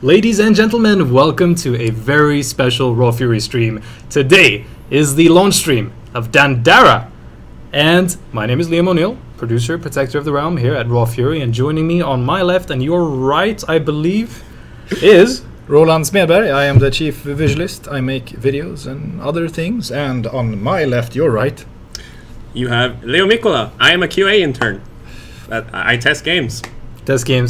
Ladies and gentlemen, welcome to a very special Raw Fury stream. Today is the launch stream of Dandara. And my name is Liam O'Neill, producer, protector of the realm here at Raw Fury. And joining me on my left and your right, I believe, is... Roland Smedberg. I am the chief visualist. I make videos and other things. And on my left, your right, you have Leo Mikkola. I am a QA intern. I test games.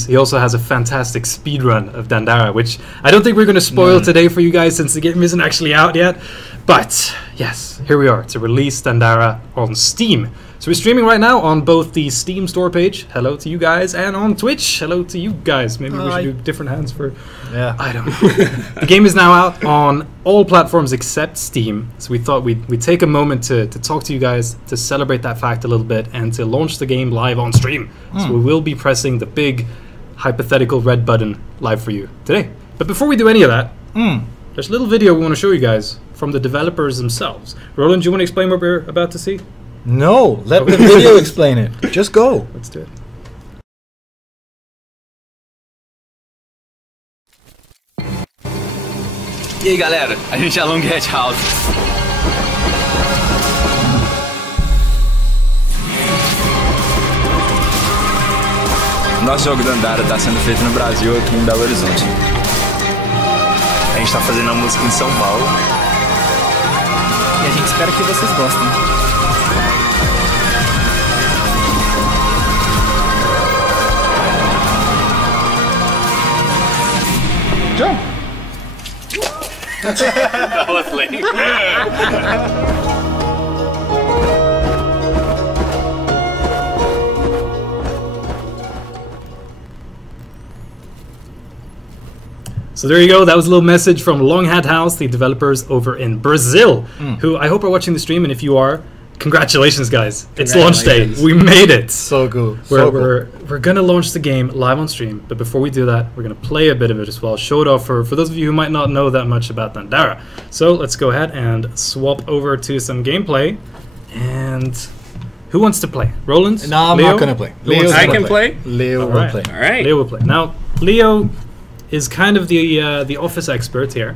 He also has a fantastic speedrun of Dandara, which I don't think we're going to spoil today for you guys since the game isn't actually out yet. But yes, here we are to release Dandara on Steam. So we're streaming right now on both the Steam store page, hello to you guys, and on Twitch, hello to you guys. Maybe we should do different hands for... Yeah. I don't know. The game is now out on all platforms except Steam. So we thought we'd take a moment to talk to you guys, to celebrate that fact a little bit, and to launch the game live on stream. So we will be pressing the big hypothetical red button live for you today. But before we do any of that, there's a little video we want to show you guys from the developers themselves. Roland, do you want to explain what we're about to see? No, let the video explain it. Just go. Let's do it. E aí galera, a gente é a Long Hat House. Nosso jogo Dandara está sendo feito no Brasil, aqui em Belo Horizonte. A gente está fazendo a música em São Paulo. E a gente espera que vocês gostem. Jump! That was lame. So there you go, that was a little message from Long Hat House, the developers over in Brazil, who I hope are watching the stream, and if you are, congratulations guys. It's launch day, we made it. So good. We're gonna launch the game live on stream, but before we do that, we're gonna play a bit of it as well, show it off for those of you who might not know that much about Dandara. So let's go ahead and swap over to some gameplay, and who wants to play? Roland? No, I'm Leo? not gonna play. I can play? Leo will play. All right. Leo will play. Now, Leo is kind of the office expert here,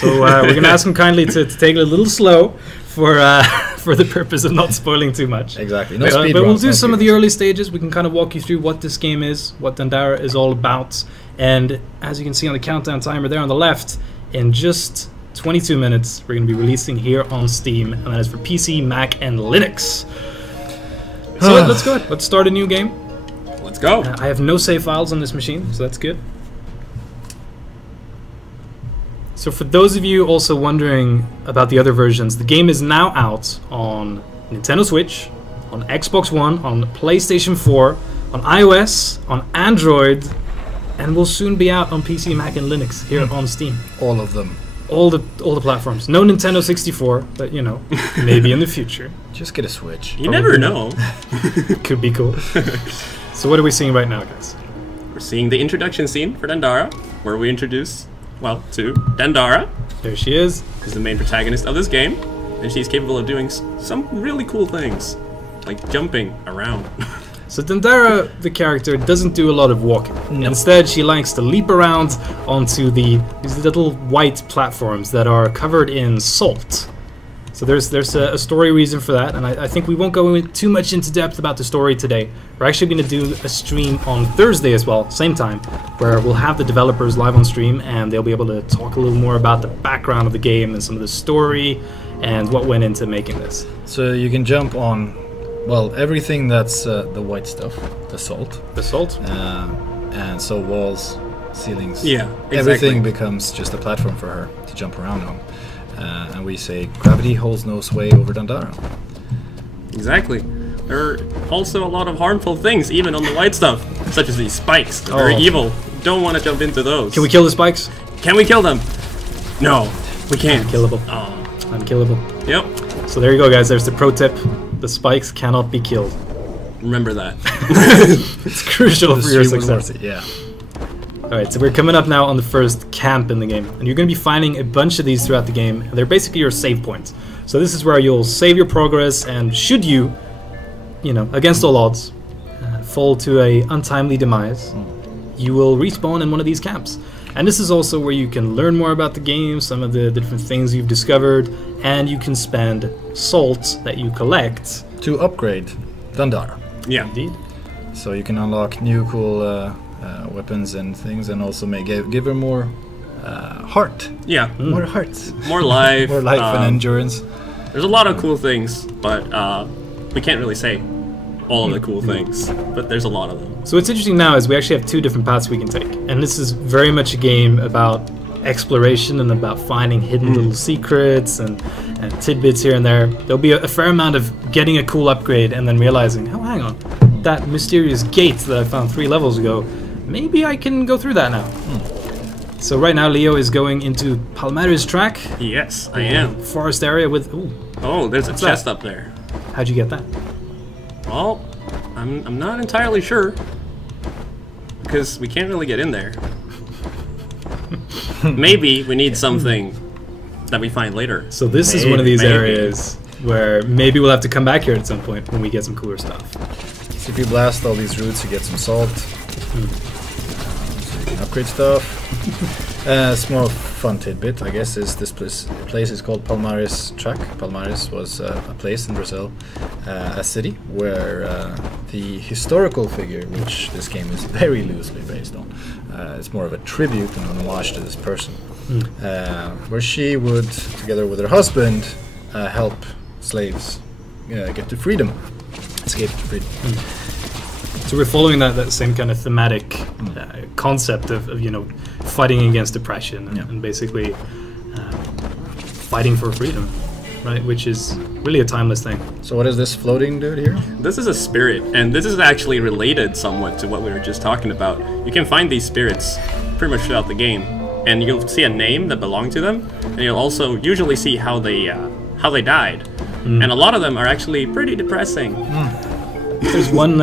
so we're gonna ask him kindly to take it a little slow for the purpose of not spoiling too much. Exactly. No But speed we'll runs, do no some of speed the early stages. We can kind of walk you through what this game is, what Dandara is all about, and as you can see on the countdown timer there on the left, in just 22 minutes we're going to be releasing here on Steam, and that is for PC, Mac, and Linux. So let's go ahead. Let's start a new game. Let's go. I have no save files on this machine, so that's good. So for those of you also wondering about the other versions, the game is now out on Nintendo Switch, on Xbox One, on PlayStation 4, on iOS, on Android, and will soon be out on PC, Mac, and Linux here on Steam. All of them. All the platforms. No Nintendo 64, but you know, maybe in the future. Just get a Switch. You never know. Could be cool. So what are we seeing right now, guys? We're seeing the introduction scene for Dandara, where we introduce, well, to Dandara. There she is. Is the main protagonist of this game, and she's capable of doing some really cool things, like jumping around. So Dandara, the character, doesn't do a lot of walking. No. Instead, she likes to leap around onto these little white platforms that are covered in salt. So there's a story reason for that, and I think we won't go too much into depth about the story today. We're actually going to do a stream on Thursday as well, same time, where we'll have the developers live on stream, and they'll be able to talk a little more about the background of the game and some of the story and what went into making this. So you can jump on, well, everything that's the white stuff, the salt. The salt? And so walls, ceilings, Yeah, exactly. everything becomes just a platform for her to jump around on. And we say, gravity holds no sway over Dandara. Exactly. There are also a lot of harmful things, even on the white stuff, such as these spikes. They're very evil. Don't want to jump into those. Can we kill the spikes? Can we kill them? No, we can't. Unkillable. Oh. Unkillable. Yep. So there you go, guys. There's the pro tip. The spikes cannot be killed. Remember that. It's crucial for your success. Yeah. Alright, so we're coming up now on the first camp in the game, and you're going to be finding a bunch of these throughout the game, and they're basically your save points. So this is where you'll save your progress, and should you, against all odds, fall to a untimely demise, you will respawn in one of these camps. And this is also where you can learn more about the game, some of the different things you've discovered, and you can spend salt that you collect to upgrade Dandara. Yeah. Indeed. So you can unlock new cool weapons and things, and also may give her more heart. Yeah. More hearts. More life. More life and endurance. There's a lot of cool things, but we can't really say all of the cool things, but there's a lot of them. So what's interesting now is we actually have two different paths we can take, and this is very much a game about exploration and about finding hidden little secrets and tidbits here and there. There'll be a fair amount of getting a cool upgrade and then realizing, oh, hang on, that mysterious gate that I found 3 levels ago, maybe I can go through that now. So right now Leo is going into Palmares track. Yes, I am. Forest area with, ooh, Oh, there's a What's chest that? up there. how'd you get that? Well, I'm not entirely sure, because we can't really get in there. Maybe we need something that we find later. So this is one of these Maybe. areas where maybe we'll have to come back here at some point when we get some cooler stuff. So if you blast all these roots, you get some salt. So you can upgrade stuff. Small fun tidbit, I guess, is this place is called Palmares Track. Palmares was a place in Brazil, a city where the historical figure, which this game is very loosely based on, it's more of a tribute and an homage to this person, where she would, together with her husband, help slaves get to freedom, escape to freedom. So we're following that same kind of thematic concept of you know, fighting against oppression and basically fighting for freedom, right? Which is really a timeless thing. So what is this floating dude here? This is a spirit, and this is actually related somewhat to what we were just talking about. You can find these spirits pretty much throughout the game, and you'll see a name that belonged to them, and you'll also usually see how they died. And a lot of them are actually pretty depressing. There's one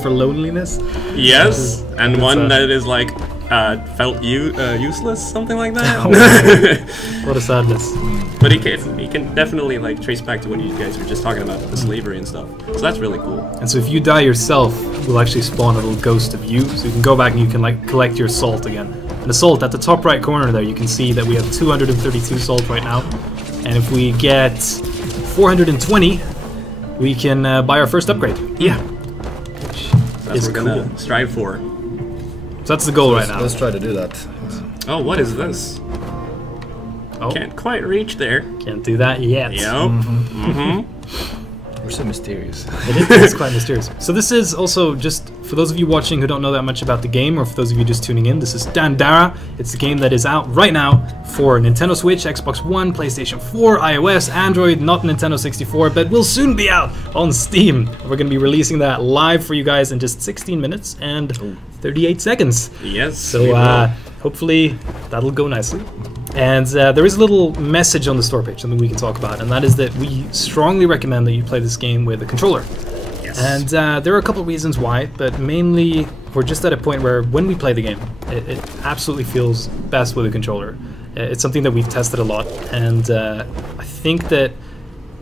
for loneliness. Yes, and that's one a- that is like felt useless, something like that. What a sadness. But he can definitely like trace back to what you guys were just talking about, the slavery and stuff. So that's really cool. And so if you die yourself, we'll actually spawn a little ghost of you. So you can go back and you can like collect your salt again. And the salt at the top right corner there, you can see that we have 232 salt right now. And if we get 420, we can buy our first upgrade. Yeah, Which that's is what we're gonna cool. strive for. So that's the goal right now. Let's try to do that. Oh, what is this? Oh, Can't quite reach there. can't do that yet. Yep. We're so mysterious. It's quite mysterious. So this is also, just for those of you watching who don't know that much about the game, or for those of you just tuning in, this is Dandara. It's a game that is out right now for Nintendo Switch, Xbox One, PlayStation 4, iOS, Android, not Nintendo 64, but will soon be out on Steam. We're going to be releasing that live for you guys in just 16 minutes and 38 seconds. Yes. So we will. hopefully that'll go nicely. And there is a little message on the store page, something we can talk about, and that is that we strongly recommend that you play this game with a controller. Yes. And there are a couple of reasons why, but mainly we're just at a point where when we play the game, it absolutely feels best with a controller. It's something that we've tested a lot, and I think that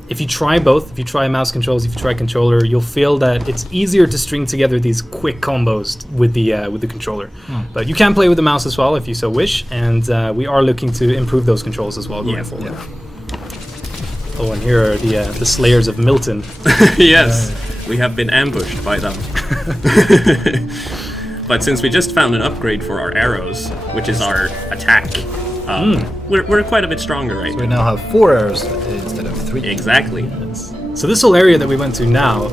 if you try both, if you try mouse controls, if you try controller, you'll feel that it's easier to string together these quick combos with the controller. But you can play with the mouse as well if you so wish, and we are looking to improve those controls as well going forward. Oh, and here are the Slayers of Milton. Yes, we have been ambushed by them. But since we just found an upgrade for our arrows, which is our attack, we're quite a bit stronger right We now. now have 4 arrows instead of 3. Exactly. So this whole area that we went to now,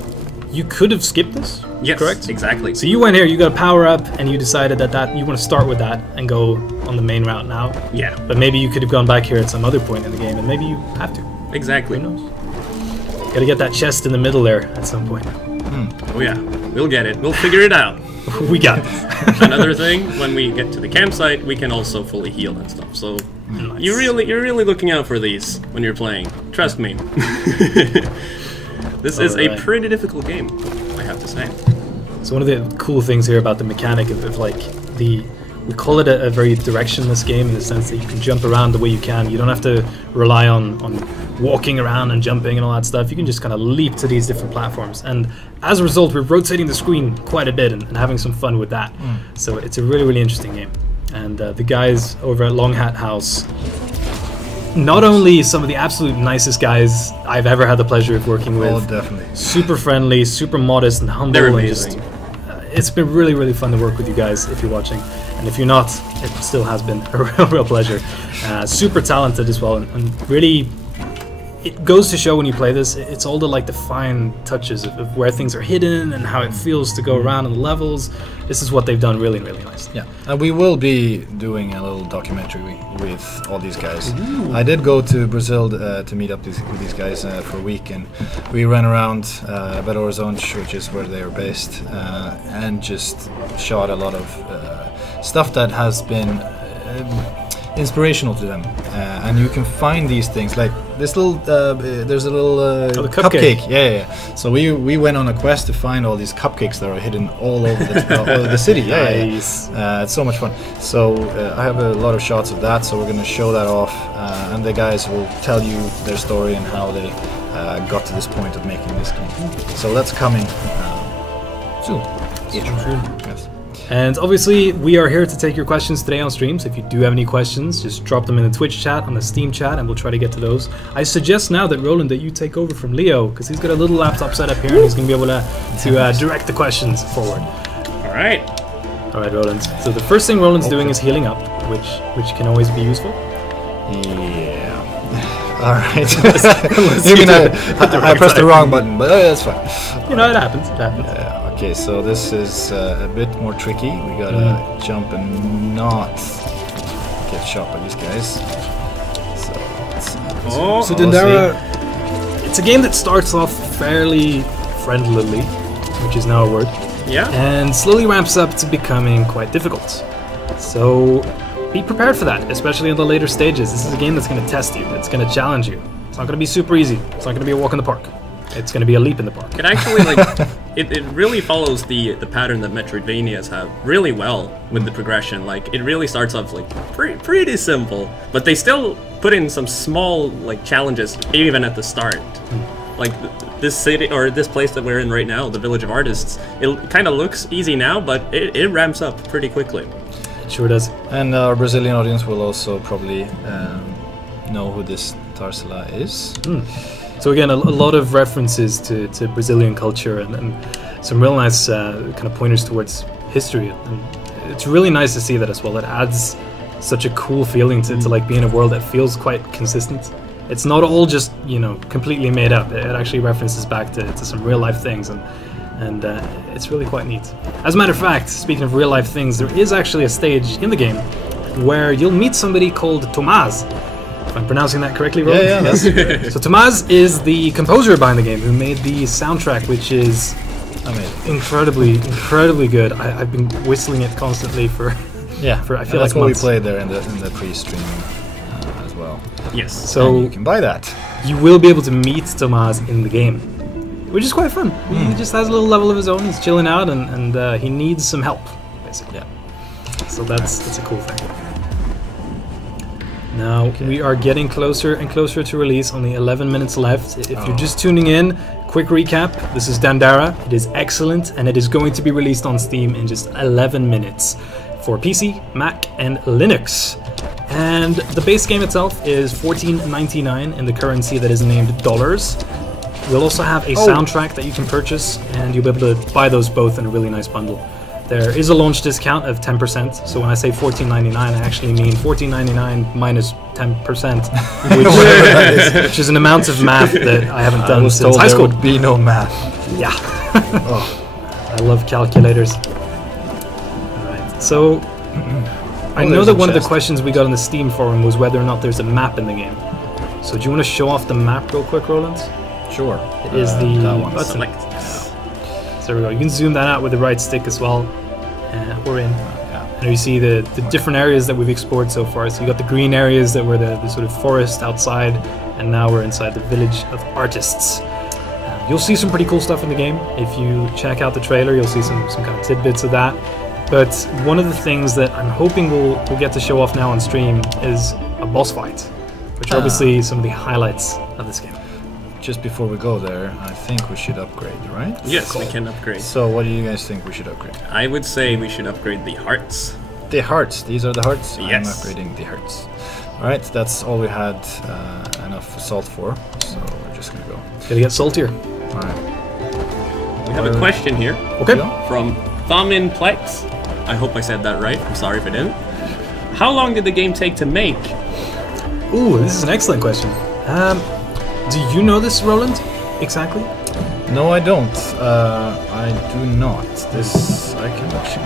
you could have skipped this, Yes, correct? exactly. So you went here, you got a power up, and you decided that you want to start with that and go on the main route now. Yeah, But maybe you could have gone back here at some other point in the game, and maybe you have to. exactly. Who knows? Gotta get that chest in the middle there at some point. Oh yeah, we'll get it. We'll figure it out. We got this. Another thing, when we get to the campsite, we can also fully heal and stuff. So you're really looking out for these when you're playing. Trust me. This is a Alright. pretty difficult game, I have to say. So one of the cool things here about the mechanic of like we call it a very directionless game in the sense that you can jump around the way you can. You don't have to rely on walking around and jumping and all that stuff. You can just kind of leap to these different platforms. And as a result, we're rotating the screen quite a bit and having some fun with that. So it's a really, really interesting game. And the guys over at Long Hat House, not only some of the absolute nicest guys I've ever had the pleasure of working with. Oh, definitely. Super friendly, super modest and humble. They're and amazing. It's been really, really fun to work with you guys if you're watching. And if you're not, it still has been a real pleasure. Super talented as well. And really, it goes to show when you play this, it's all the fine touches of where things are hidden and how it feels to go around in the levels. This is what they've done really, really nice. Yeah, and we will be doing a little documentary with all these guys. I did go to Brazil to meet up with these guys for a week, and we ran around Belo Horizonte, which is where they are based, and just shot a lot of stuff that has been inspirational to them. And you can find these things like this little there's a little the cupcake. Yeah. So we went on a quest to find all these cupcakes that are hidden all over the city. Nice. It's so much fun. So I have a lot of shots of that, so we're going to show that off, and the guys will tell you their story and how they got to this point of making this game. So that's coming soon. Yes. And obviously, we are here to take your questions today on streams. If you do have any questions, just drop them in the Twitch chat, on the Steam chat, and we'll try to get to those. I suggest now that, Roland, that you take over from Leo, because he's got a little laptop set up here, and he's going to be able to direct the questions forward. All right. All right, Roland. So the first thing Roland's doing is healing up, which can always be useful. Yeah. All right. Even I pressed the wrong button, but that's fine. You know, it happens. It happens. Okay, so this is a bit more tricky. We gotta jump and not get shot by these guys. So let's see. So Dandara, it's a game that starts off fairly friendlily, which is now a word. Yeah. And slowly ramps up to becoming quite difficult. So be prepared for that, especially in the later stages. This is a game that's going to test you. It's going to challenge you. It's not going to be super easy. It's not going to be a walk in the park. It's going to be a leap in the park. It actually it really follows the pattern that Metroidvanias have really well with the progression. Like it really starts off like pretty simple, but they still put in some small challenges even at the start. Like this city or this place that we're in right now, the Village of Artists, it kind of looks easy now, but it ramps up pretty quickly. It sure does. And our Brazilian audience will also probably know who this Tarsila is. So again, a lot of references to Brazilian culture and some real nice kind of pointers towards history. And it's really nice to see that as well. It adds such a cool feeling to like being in a world that feels quite consistent. It's not all just, completely made up. It actually references back to some real life things, and it's really quite neat. As a matter of fact, speaking of real life things, there is actually a stage in the game where you'll meet somebody called Tomás. If I'm pronouncing that correctly, Roland? Yeah, that's good. So Tomás is the composer behind the game who made the soundtrack, which is incredibly good. I've been whistling it constantly for I feel that's like what months. we played there in the pre-stream as well. Yes. So and you can buy that. you will be able to meet Tomás in the game, which is quite fun. He just has a little level of his own. He's chilling out, and he needs some help, basically. Yeah. So that's a cool thing. Now we are getting closer and closer to release. Only 11 minutes left. If you're just tuning in, quick recap. This is Dandara. It is excellent, and it is going to be released on Steam in just 11 minutes for PC, Mac, and Linux. And the base game itself is $14.99 in the currency that is named dollars. We'll also have a soundtrack that you can purchase, and you'll be able to buy those both in a really nice bundle. There is a launch discount of 10%, so when I say $14.99, I actually mean $14.99 minus 10%, which is an amount of math that I haven't done since high school. There would be no math. Yeah. I love calculators. Alright, so I know that one of the questions we got on the Steam forum was whether or not there's a map in the game. So do you want to show off the map real quick, Roland? Sure. It is the that one. button. Select. So there we go. You can zoom that out with the right stick as well. We're in. And you see the different areas that we've explored so far. So you got the green areas that were the sort of forest outside, and now we're inside the Village of Artists. You'll see some pretty cool stuff in the game. If you check out the trailer, you'll see some kind of tidbits of that. But one of the things that I'm hoping we'll get to show off now on stream is a boss fight, which are obviously some of the highlights of this game. Just before we go there, I think we should upgrade, right? Yes, we can upgrade. So what do you guys think we should upgrade? I would say we should upgrade the hearts. the hearts. These are the hearts. Yes. I'm upgrading the hearts. Alright, that's all we had enough salt for, so we're just gonna go. Gotta get saltier. Alright. We have a question here Okay. from Thumbinplex. I hope I said that right. I'm sorry if I didn't. How long did the game take to make? Ooh, this is an excellent question. Do you know this, Roland? Exactly? No, I don't. I do not. This, I can actually.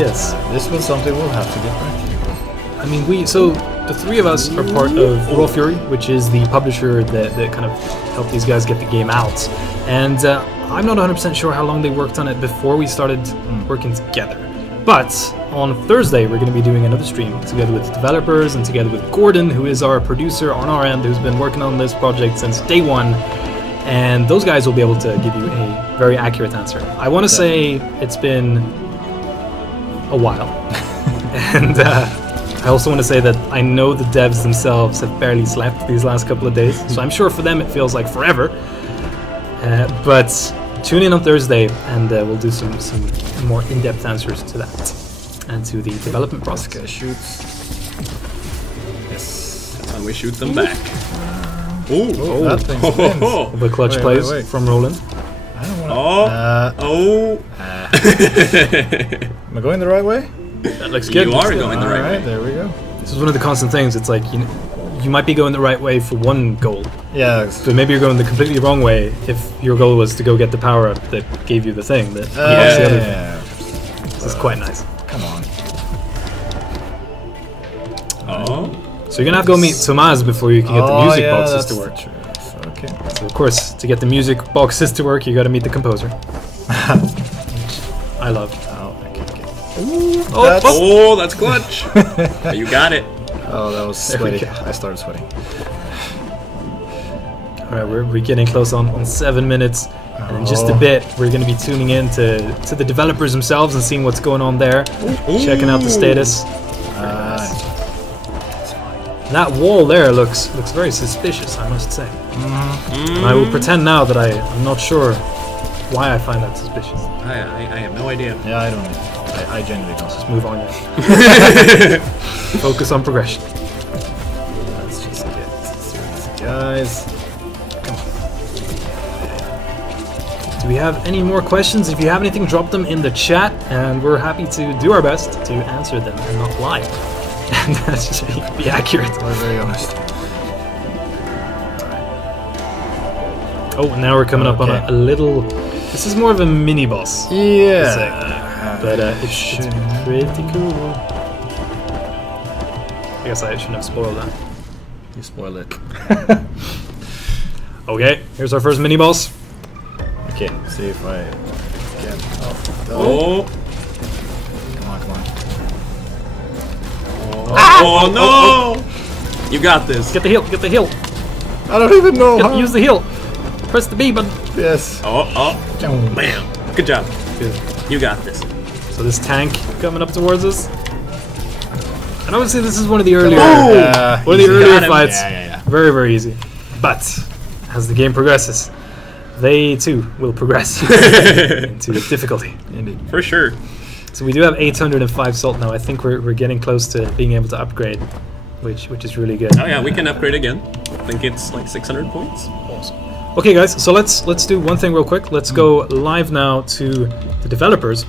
Yes. This was something we'll have to get back to. I mean, so the three of us are part of Raw Fury, which is the publisher that kind of helped these guys get the game out. And I'm not 100% sure how long they worked on it before we started working together. But on Thursday, we're going to be doing another stream together with the developers and together with Gordon, who is our producer on our end, who's been working on this project since day one. And those guys will be able to give you a very accurate answer. I want to say it's been a while. And I also want to say that I know the devs themselves have barely slept these last couple of days. So I'm sure for them it feels like forever. But tune in on Thursday and we'll do some more in-depth answers to that and to the development process. Guy shoots. Yes. And we shoot them back. Ooh. Oh, that thing spins. The clutch Wait, plays wait. from Roland. I don't want Oh. Am I going the right way? That looks good. You are going the right Alright, way. there we go. This is one of the constant things. It's like you might be going the right way for one goal, Yeah. but maybe you're going the completely wrong way if your goal was to go get the power up that gave you the thing. That unlocks the other thing. Yeah. This is quite nice. Come on. Oh. So you're gonna have to go meet Tomas before you can get the music boxes to work. True. Okay. So of course, to get the music boxes to work, you gotta meet the composer. I love. Oh, I can't get. Oh, Oh, that's clutch. You got it. Oh, that was There we sweaty. go. I started sweating. All right, we're getting close on 7 minutes, and in just a bit we're gonna be tuning in to the developers themselves and seeing what's going on there, checking out the status. That wall there looks very suspicious, I must say. I will pretend now that I'm not sure why I find that suspicious. I have no idea. Yeah, I don't. I genuinely don't. Let's move on. Yeah. Focus on progression. Let's just get through these guys. Do we have any more questions? If you have anything, drop them in the chat, and we're happy to do our best to answer them and not lie. And that's be accurate. We're very honest. Oh, now we're coming up on Okay. a little. This is more of a mini boss. Yeah. But it's pretty cool. I guess I shouldn't have spoiled that. You spoil it. Okay, here's our first mini boss. Okay, see if I can. Oh. Come on, come on. Oh no! You got this. Get the heal, get the heal. I don't even know how. Use the heal. Press the B button. Yes. Oh. Bam. Good job. Good. You got this. So this tank coming up towards us. And obviously this is one of the earlier, Yeah, one of the easy. earlier Got him. fights. Yeah. Very, very easy. But as the game progresses, they too will progress into difficulty. Indeed. For sure. So we do have 805 salt now. I think we're getting close to being able to upgrade, which is really good. Oh yeah, we can upgrade again. I think it's like 600 points. Awesome. Okay, guys. So let's do one thing real quick. Let's go live now to the developers.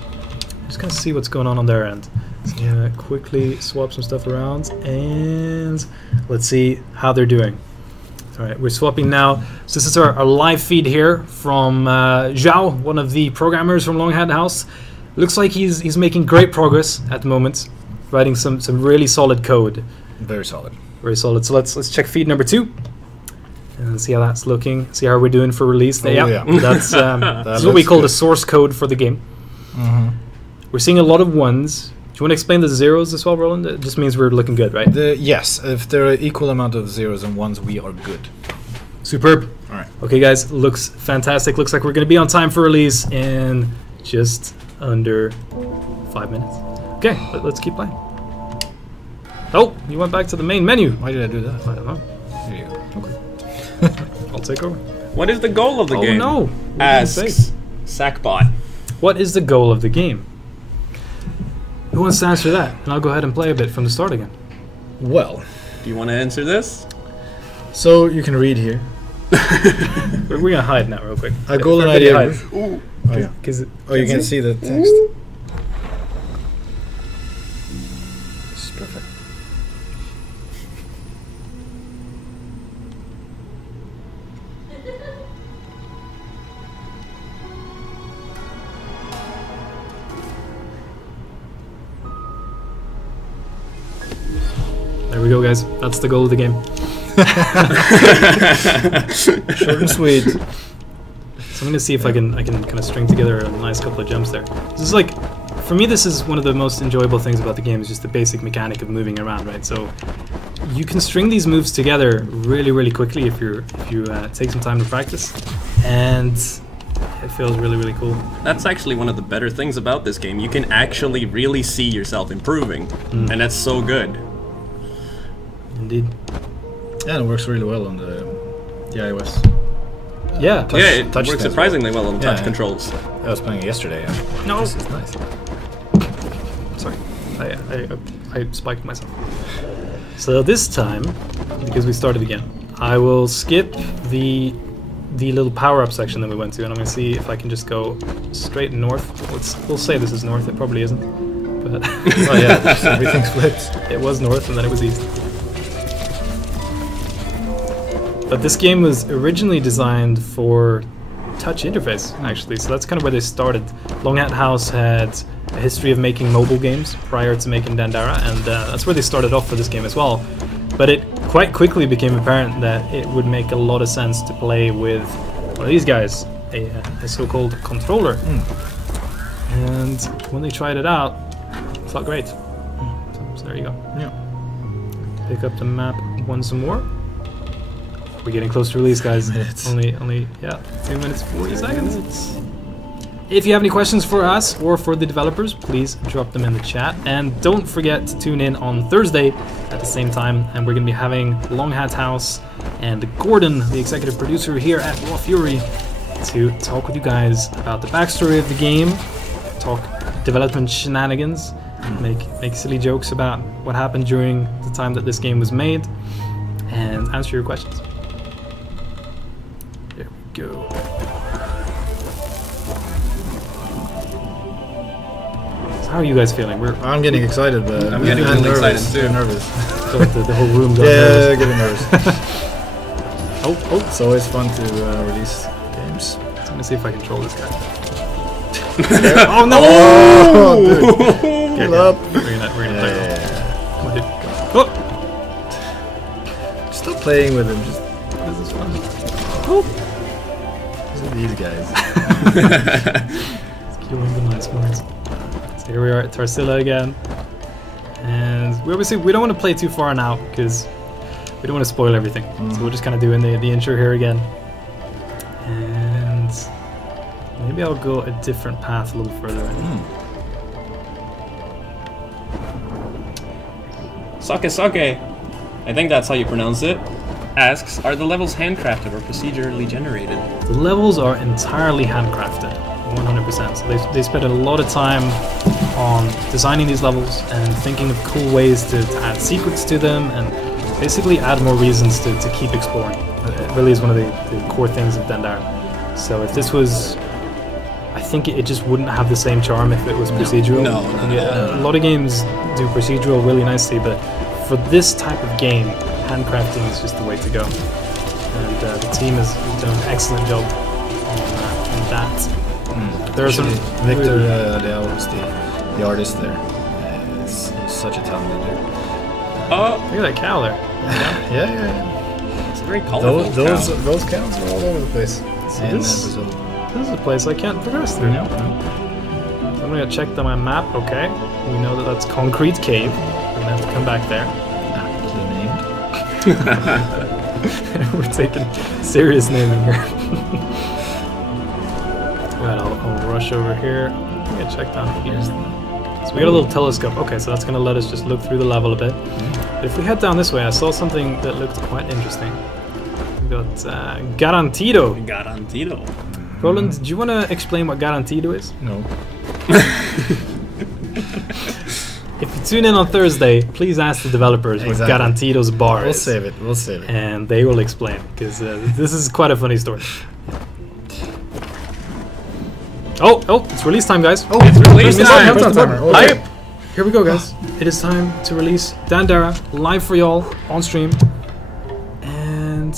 Just gonna see what's going on their end. So quickly swap some stuff around and let's see how they're doing. All right, we're swapping now. So this is our live feed here from Zhao, one of the programmers from Longhand House. Looks like he's making great progress at the moment, writing some really solid code. Very solid. Very solid. So let's check feed number 2 and see how that's looking. See how we're doing for release. Oh, yeah. That's this is what we looks call good. the source code for the game. We're seeing a lot of ones. Do you want to explain the zeros as well, Roland? It just means we're looking good, right? Yes, if there are equal amount of zeros and ones, we are good. Superb. All right. Okay, guys, looks fantastic. Looks like we're going to be on time for release in just under 5 minutes. Okay, let's keep playing. Oh, you went back to the main menu. Why did I do that? I don't know. Here you go. Okay. I'll take over. What is the goal of the Oh game? no! What did you say? Asks Sackbot. What is the goal of the game? Who wants to answer that? And I'll go ahead and play a bit from the start again. Well, Do you want to answer this? so you can read here. We're gonna hide now, real quick. A golden Everybody idea. hide. Oh, yeah. 'Cause Oh, you can see the text. This is perfect. There we go, guys. That's the goal of the game. Short and sweet. So I'm gonna see if I can kind of string together a nice couple of jumps there. This is like, for me, this is one of the most enjoyable things about the game, is just the basic mechanic of moving around, right? So you can string these moves together really, really quickly if you take some time to practice, and it feels really, really cool. That's actually one of the better things about this game. You can actually really see yourself improving, and that's so good. Indeed. Yeah, it works really well on the iOS. Yeah. Yeah, it touch works things surprisingly well on touch Yeah. controls. I was playing it yesterday. And No. This is nice. Sorry, I spiked myself. So this time, because we started again, I will skip the little power-up section that we went to, and I'm gonna see if I can just go straight north. We'll say this is north. It probably isn't, but Oh yeah, everything's flipped. it was north and then it was east. But this game was originally designed for touch interface, actually, so that's kind of where they started. Long Hat House had a history of making mobile games prior to making Dandara, and that's where they started off for this game as well. But it quite quickly became apparent that it would make a lot of sense to play with one of these guys, a so-called controller. And when they tried it out, it felt great. So there you go. Yeah. Pick up the map once more. We're getting close to release, guys. Minutes. Only, yeah, 2 minutes 40 seconds. If you have any questions for us or for the developers, please drop them in the chat. And don't forget to tune in on Thursday at the same time. And we're going to be having Long Hat House and Gordon, the executive producer here at Raw Fury, to talk with you guys about the backstory of the game, talk development shenanigans, make silly jokes about what happened during the time that this game was made, and answer your questions. There we go. So how are you guys feeling? I'm getting excited, but I'm getting really nervous. excited, too. Very nervous. the whole room's Yeah, nervous. getting nervous. Oh, It's always fun to release games. I'm gonna see if I control this guy. Oh no! Oh, dude. Get up. We're gonna play. Yeah. Come on, dude. Oh! Stop playing with him. Just This is fun. these are these guys. It's killing the nice ones. So here we are at Tarsila again. And we don't want to play too far now because we don't want to spoil everything. So we're just kind of doing the intro here again. And maybe I'll go a different path a little further in. Sake, I think that's how you pronounce it, asks, are the levels handcrafted or procedurally generated? The levels are entirely handcrafted, 100%. So they spent a lot of time on designing these levels and thinking of cool ways to add secrets to them and basically add more reasons to keep exploring. It really is one of the core things of Dandara. So if this was, I think it just wouldn't have the same charm if it was procedural. No. A lot of games do procedural really nicely, but for this type of game, handcrafting is just the way to go. And the team has done an excellent job on that. There are some Victor Leal was the artist there. It's such a talented dude. Oh, Look at that cow there. Yeah. it's a very colorful Those counts are all over the place. So in this Brazil. is a place I can't progress through. No. So I'm gonna check my map. Okay, we know that that's Concrete Cave. We're gonna have to come back there. Named. We're taking serious naming here. Right, I'll rush over here. I'm gonna check down here. So we got a little telescope. Okay, so that's gonna let us just look through the level a bit. But if we head down this way, I saw something that looked quite interesting. We got Garantido. Garantido. Roland, do you want to explain what Garantido is? No. tune in on Thursday, please ask the developers with Garantido's bar. We'll save it. We'll save it. And they will explain, because this is quite a funny story. Oh, it's release time, guys. Oh, it's release time. Press the timer. Okay. Here we go, guys. It is time to release Dandara live for y'all on stream. And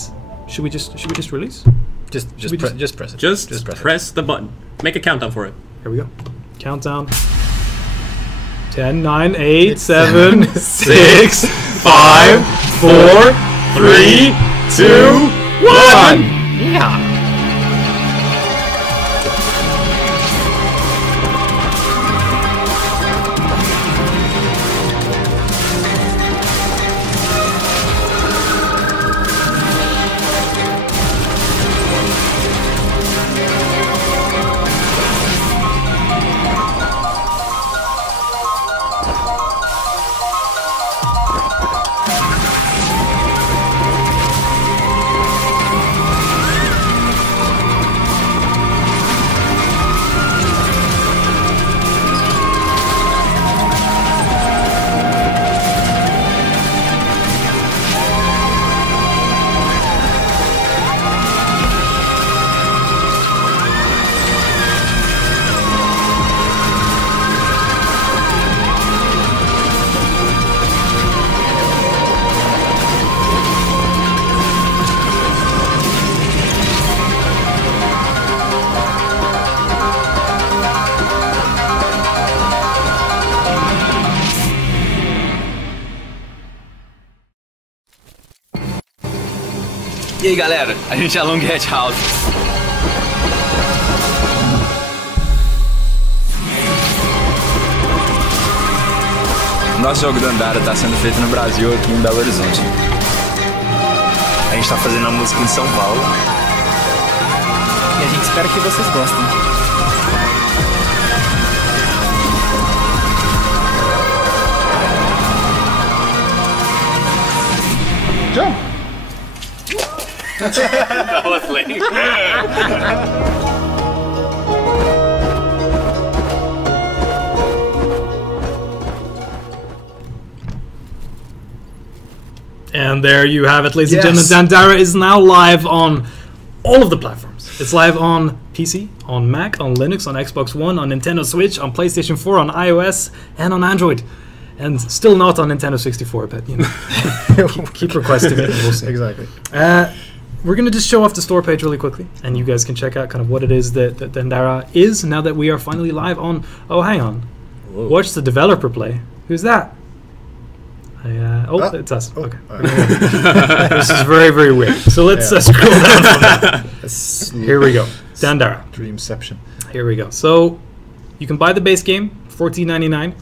should we just release? Just press it. Just press the button. Make a countdown for it. Here we go. Countdown. 10, 9, 8, 7, 6, 5, 4, 3, 2, 1. Yeah. E aí galera, a gente é Long Hat House. O nosso jogo Dandara está sendo feito no Brasil, aqui em Belo Horizonte. A gente está fazendo a música em São Paulo. E a gente espera que vocês gostem. Jump! That was lame. And there you have it, ladies and gentlemen. Dandara is now live on all of the platforms. It's live on PC, on Mac, on Linux, on Xbox One, on Nintendo Switch, on PlayStation 4, on iOS, and on Android. And still not on Nintendo 64, but you know, keep requesting it and we'll see. Exactly. We're going to just show off the store page really quickly, and you guys can check out kind of what it is that Dandara is now that we are finally live on... Oh, hang on. Whoa. Watch the developer play. Who's that? It's us. Oh. Okay. This is very, very weird. So let's scroll down from that. Here we go. Dandara. Dreamception. Here we go. So you can buy the base game, $14.99,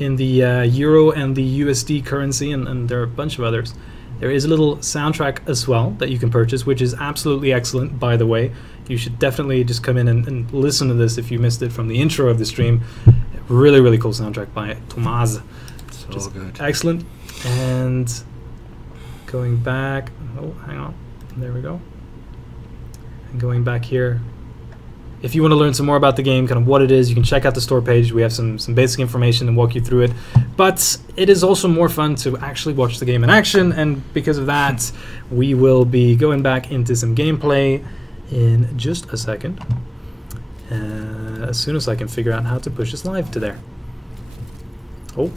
in the Euro and the USD currency, and there are a bunch of others. There is a little soundtrack as well that you can purchase, which is absolutely excellent, by the way. You should definitely just come in and listen to this if you missed it from the intro of the stream. Really, really cool soundtrack by Tomaz. So good. Excellent. And going back... Oh, hang on. There we go. And going back here. If you want to learn some more about the game, kind of what it is, you can check out the store page. We have some basic information and walk you through it. But it is also more fun to actually watch the game in action, and because of that, we will be going back into some gameplay in just a second. As soon as I can figure out how to push this live to there. Oh.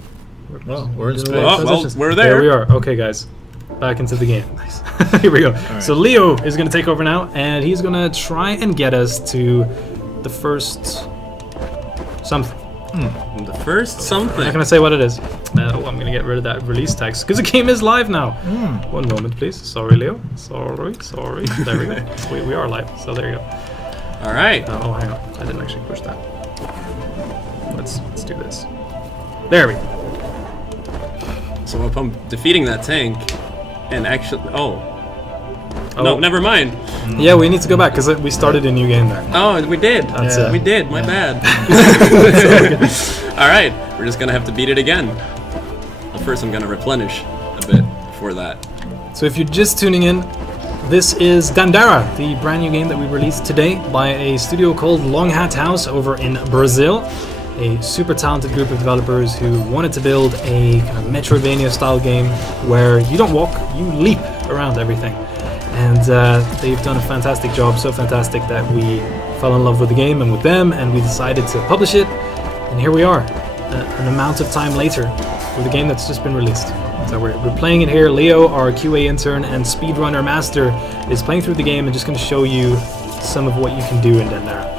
Well, we're in space. Oh, well, we're there. There we are. Okay, guys. Back into the game. Nice. Here we go. Right. So Leo is going to take over now, and he's going to try and get us to the first something. The first something. I'm not going to say what it is. I'm going to get rid of that release text because the game is live now. One moment, please. Sorry, Leo. Sorry. There we go. We are live, so there you go. All right. Oh, hang on. I didn't actually push that. Let's do this. There we go. So upon defeating that tank, and actually, no, never mind. Yeah, we need to go back because we started a new game there. Oh, we did. That's it. We did. My bad. All right, we're just gonna have to beat it again. But first, I'm gonna replenish a bit before that. So if you're just tuning in, this is Dandara, the brand new game that we released today by a studio called Long Hat House over in Brazil. a super talented group of developers who wanted to build a kind of Metroidvania style game where you don't walk, you leap around everything. And they've done a fantastic job, so fantastic that we fell in love with the game and with them, and we decided to publish it. And here we are, an amount of time later, with a game that's just been released. So we're playing it here. Leo, our QA intern and speedrunner master, is playing through the game and just going to show you some of what you can do in Dandara.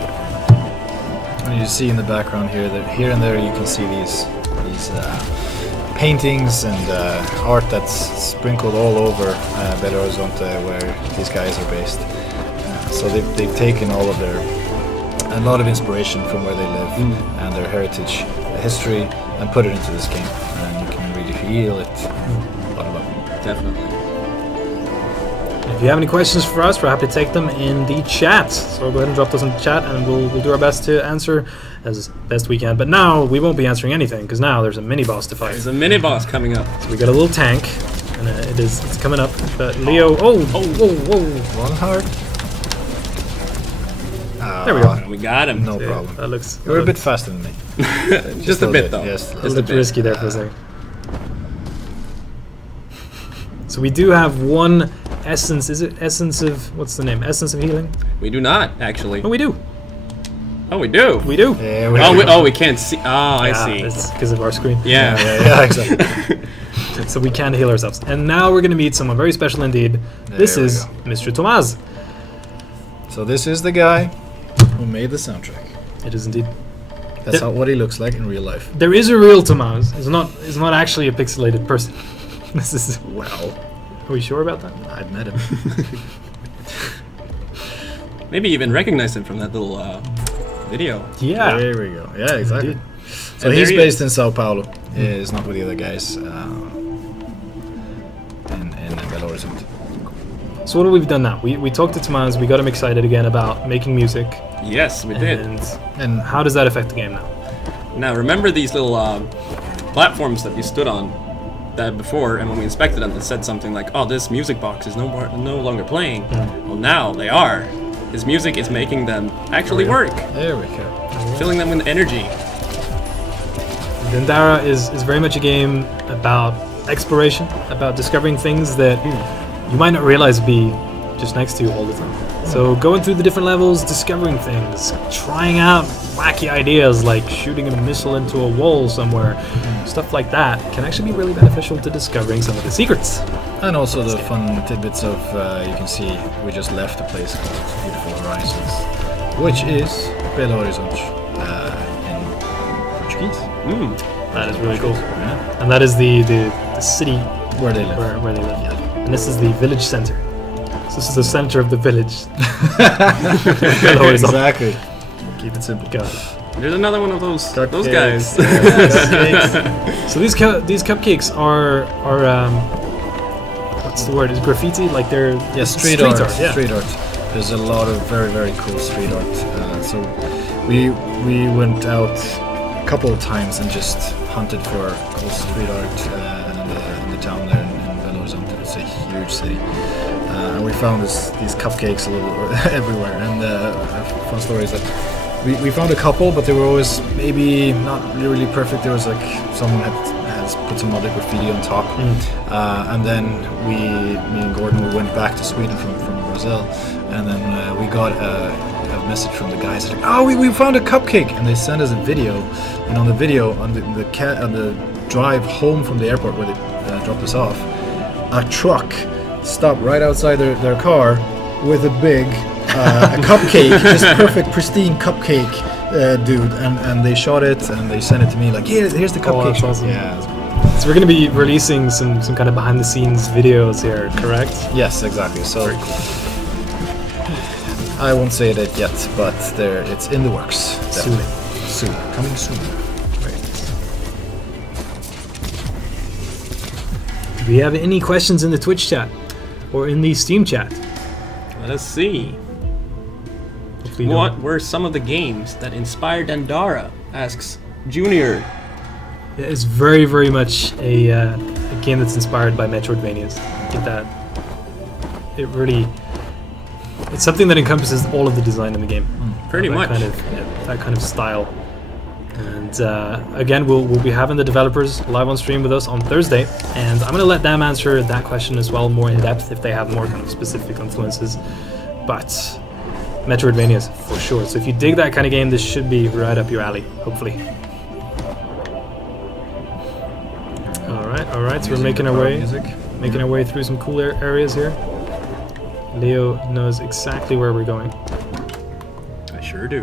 And you see in the background here that here and there you can see these paintings and art that's sprinkled all over Belo Horizonte, where these guys are based. So they've taken all of a lot of inspiration from where they live and their heritage, history, and put it into this game. And you can really feel it. A lot of love. Definitely. If you have any questions for us, we're happy to take them in the chat. So go ahead and drop those in the chat, and we'll do our best to answer as best we can. But now we won't be answering anything, because now there's a mini boss to fight. There's a mini boss coming up. So we got a little tank, and it's coming up. But Leo, whoa! One heart. There we go. We got him. No problem. That looks. You're a bit faster than me. Just a bit, though. Yes. It looked risky there for a second. So we do have one essence. Is it essence of, what's the name? Essence of healing? We do not, actually. Oh, we do. Oh, we do. We do. Yeah, we can't see. Oh, I see. It's because of our screen. Yeah. Exactly. So we can heal ourselves. And now we're going to meet someone very special indeed. This There we is go. Mr. Tomaz. So this is the guy who made the soundtrack. It is indeed. That's what he looks like in real life. There is a real Tomaz. It's not actually a pixelated person. This is. Well, Are we sure about that? I've met him. Maybe even recognize him from that little video. Yeah. There we go. Yeah, exactly. Indeed. So And he's there he based in Sao Paulo. He's not with the other guys in Belo Horizonte. So what have we done now? We talked to Tomaz. We got him excited again about making music. Yes, we did. And how does that affect the game now? Now, remember these little platforms that we stood on that before, and when we inspected them, it said something like, "Oh, this music box is no longer playing." Well, now they are. His music is making them actually work, There we go. filling them with energy. Dandara is very much a game about exploration, about discovering things that you might not realize be just next to you all the time. So going through the different levels, discovering things, trying out wacky ideas like shooting a missile into a wall somewhere, stuff like that can actually be really beneficial to discovering some of the secrets. And also the fun tidbits of, you can see, we just left a place called Beautiful Horizons, which is Belo Horizonte in Portuguese. That is really cool. Yeah. And that is the city Where they live. where they live. And this is the village center. So this is the center of the village. Exactly. Keep it simple. Got it. There's another one of those Cupcakes. guys. Cupcakes. So these cupcakes are what's the word? Is graffiti? Like they're Street art. Yeah. Street art. There's a lot of very cool street art. So we went out a couple of times and just hunted for cool street art in the town there in Belo Horizonte. It's a huge city. And we found these cupcakes a little everywhere. And a fun story is that we found a couple, but they were always maybe not really perfect. There was like someone had put some other graffiti on top. And then me and Gordon, we went back to Sweden from Brazil, and then we got a message from the guys like, "Oh, we found a cupcake," and they sent us a video. And on the video, on the drive home from the airport where they dropped us off, a truck stopped right outside their car with a big a cupcake, just perfect, pristine cupcake, dude. And they shot it and they sent it to me like, here's the cupcake. that's awesome. Yeah. So we're going to be releasing some kind of behind the scenes videos here, correct? Yes, exactly. So I won't say that yet, but it's in the works. Soon. Coming soon. Do we have any questions in the Twitch chat or in the Steam chat? Let us see. Hopefully What were some of the games that inspired Dandara? Asks Junior. It's very much a game that's inspired by Metroidvanias. Get that? It's something that encompasses all of the design in the game. Pretty much. That kind of style. And again, we'll be having the developers live on stream with us on Thursday, and I'm going to let them answer that question as well, more in depth, if they have more kind of specific influences. But Metroidvanias for sure. So if you dig that kind of game, this should be right up your alley, hopefully. All right. So we're making our way through some cool areas here. Leo knows exactly where we're going. I sure do.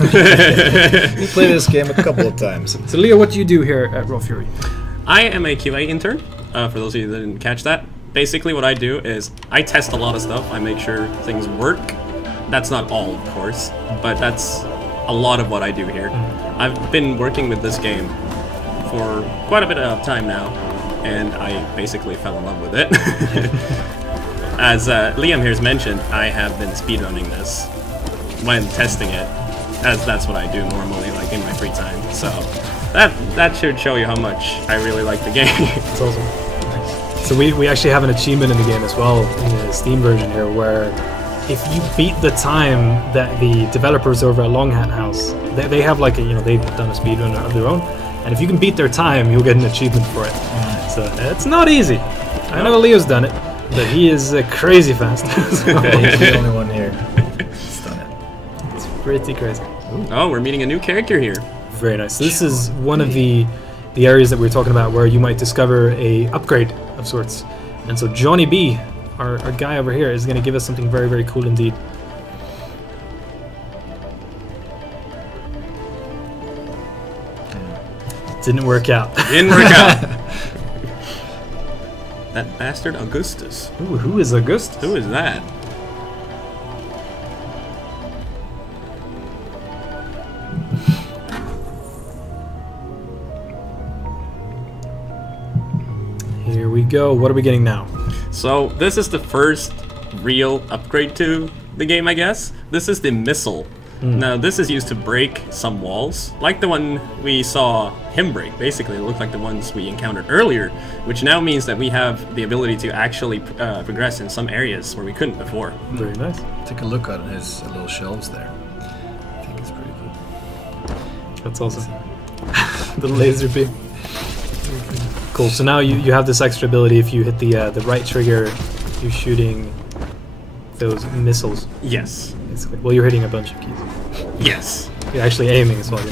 We played this game a couple of times. So Leo, what do you do here at Raw Fury? I am a QA intern, for those of you that didn't catch that. Basically what I do is I test a lot of stuff. I make sure things work. That's not all, of course, but that's a lot of what I do here. I've been working with this game for quite a bit of time now, and I basically fell in love with it. As Liam here's mentioned, I have been speedrunning this when testing it, as that's what I do normally, like in my free time. So that should show you how much I really like the game. That's awesome. So we actually have an achievement in the game as well, in the Steam version here, where if you beat the time that the developers over at Long Hat House, they have like they've done a speedrun of their own, and if you can beat their time, you'll get an achievement for it. So it's not easy. I know Leo's done it, but he is crazy fast. So He's the only one here. It's done it. it's pretty crazy. Oh, we're meeting a new character here. Very nice. So this is one of the areas that we were talking about where you might discover a upgrade of sorts. And so Johnny B, our guy over here, is going to give us something very, very cool indeed. Didn't work out. Didn't work out. That bastard Augustus. Ooh, who is Augustus? Who is that? Here we go. What are we getting now? So this is the first real upgrade to the game, I guess. This is the missile. Now this is used to break some walls, like the one we saw him break. Basically, it looked like the ones we encountered earlier, which now means that we have the ability to actually progress in some areas where we couldn't before. Very nice. Take a look at his little shelves there. I think it's pretty cool. That's awesome. The laser beam. Cool. So now you have this extra ability. If you hit the right trigger, you're shooting those missiles. Yes. Basically. Well, you're hitting a bunch of keys. Yes. You're actually aiming as well.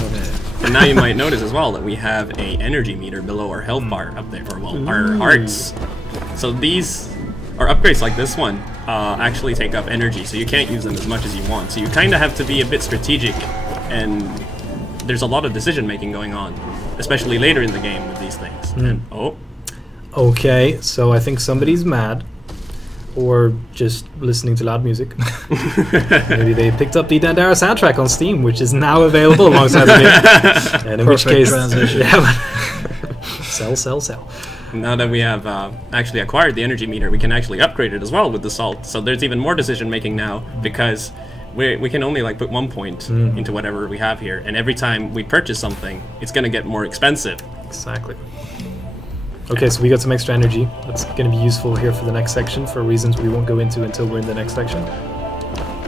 And now you might notice as well that we have a energy meter below our health bar up there, or well, our hearts. So these, or upgrades like this one, actually take up energy, so you can't use them as much as you want. So you kind of have to be a bit strategic, and there's a lot of decision making going on, especially later in the game with these things. And, oh. Okay, so I think somebody's mad. Or just listening to loud music. Maybe they picked up the Dandara soundtrack on Steam, which is now available alongside the game. And in which case, transition. Sell. Now that we have actually acquired the energy meter, we can actually upgrade it as well with the salt. So there's even more decision making now, because we can only like put 1 point into whatever we have here, and every time we purchase something, it's going to get more expensive. Exactly. Okay, so we got some extra energy. That's going to be useful here for the next section for reasons we won't go into until we're in the next section,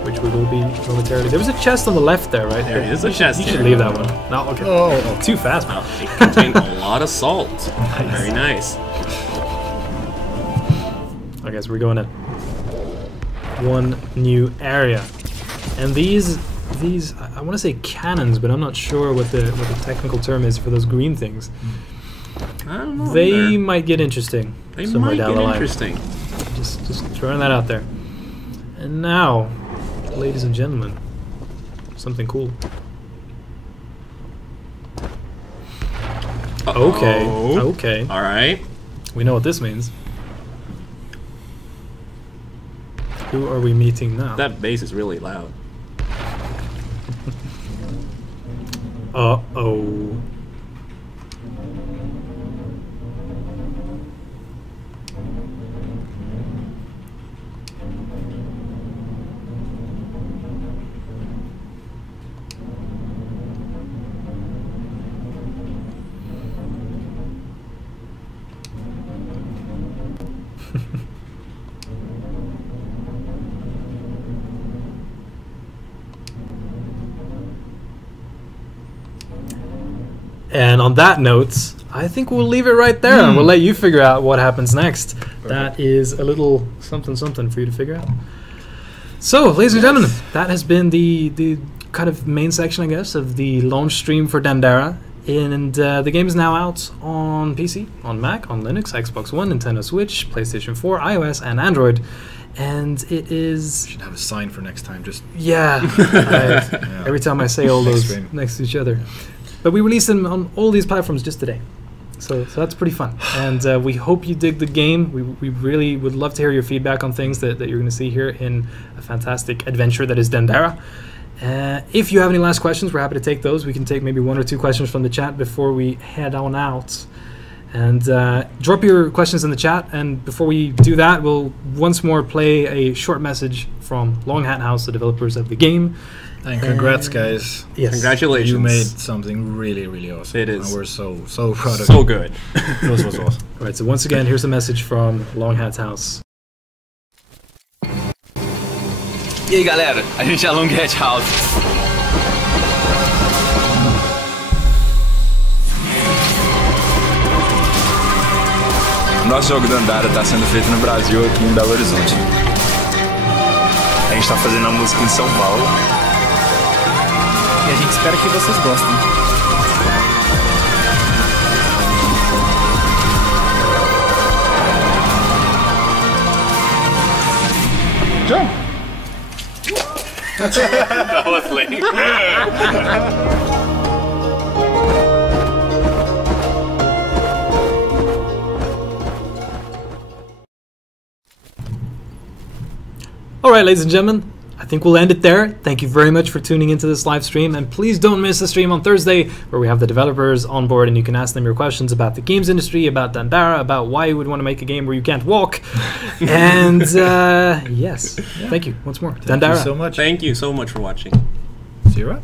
which we will be momentarily. There was a chest on the left there, right? There is a chest You here. should leave that one. No, okay. Oh, Too fast, man. It contained a lot of salt. Very nice. Okay, so we're going in one new area, and these I want to say cannons, but I'm not sure what the technical term is for those green things. I don't know. They might get interesting. They somewhere might down get the line. interesting. Just throwing that out there. And now, ladies and gentlemen, something cool. Okay. Okay. All right. We know what this means. Who are we meeting now? That bass is really loud. Uh-oh. And on that note, I think we'll leave it right there, and we'll let you figure out what happens next. That is a little something for you to figure out. So, ladies and gentlemen, that has been the kind of main section, I guess, of the launch stream for Dandara. And the game is now out on PC, on Mac, on Linux, Xbox One, Nintendo Switch, PlayStation 4, iOS, and Android. And it is... We should have a sign for next time. Just every time I say all those next to each other. But we released them on all these platforms just today. So that's pretty fun. And we hope you dig the game. We really would love to hear your feedback on things that you're going to see here in a fantastic adventure that is Dandara. If you have any last questions, we're happy to take those. We can take maybe 1 or 2 questions from the chat before we head on out. And drop your questions in the chat. And before we do that, we'll once more play a short message from Long Hat House, the developers of the game. And congrats, guys. Yes. Congratulations. You made something really, really awesome. It is. And we're so proud of you. So good. This was awesome. All right, so once again, here's a message from Long Hat House. E aí, galera, a gente é a Long Hat House. O nosso jogo Dandara está sendo feito no Brasil, aqui em Belo Horizonte. A gente está fazendo a música em São Paulo. E a gente espera que vocês gostem. Jump! That was lame. All right, ladies and gentlemen, I think we'll end it there. Thank you very much for tuning into this live stream, and please don't miss the stream on Thursday, where we have the developers on board and you can ask them your questions about the games industry, about Dandara, about why you would want to make a game where you can't walk. And yes, thank you once more. Thank you Dandara. so much. Thank you so much for watching. See you around.